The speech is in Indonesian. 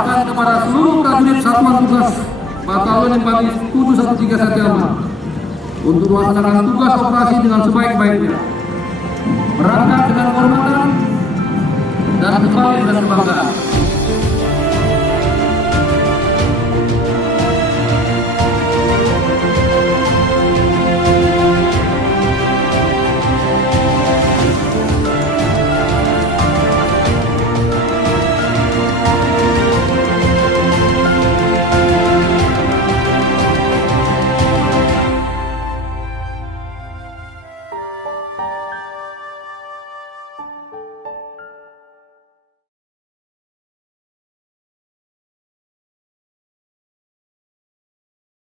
perintahkan kepada seluruh prajurit Satuan Tugas Batalion Infanteri 713 Satiama untuk melaksanakan tugas operasi dengan sebaik-baiknya, berangkat dengan kehormatan dan kembali dengan kebanggaan.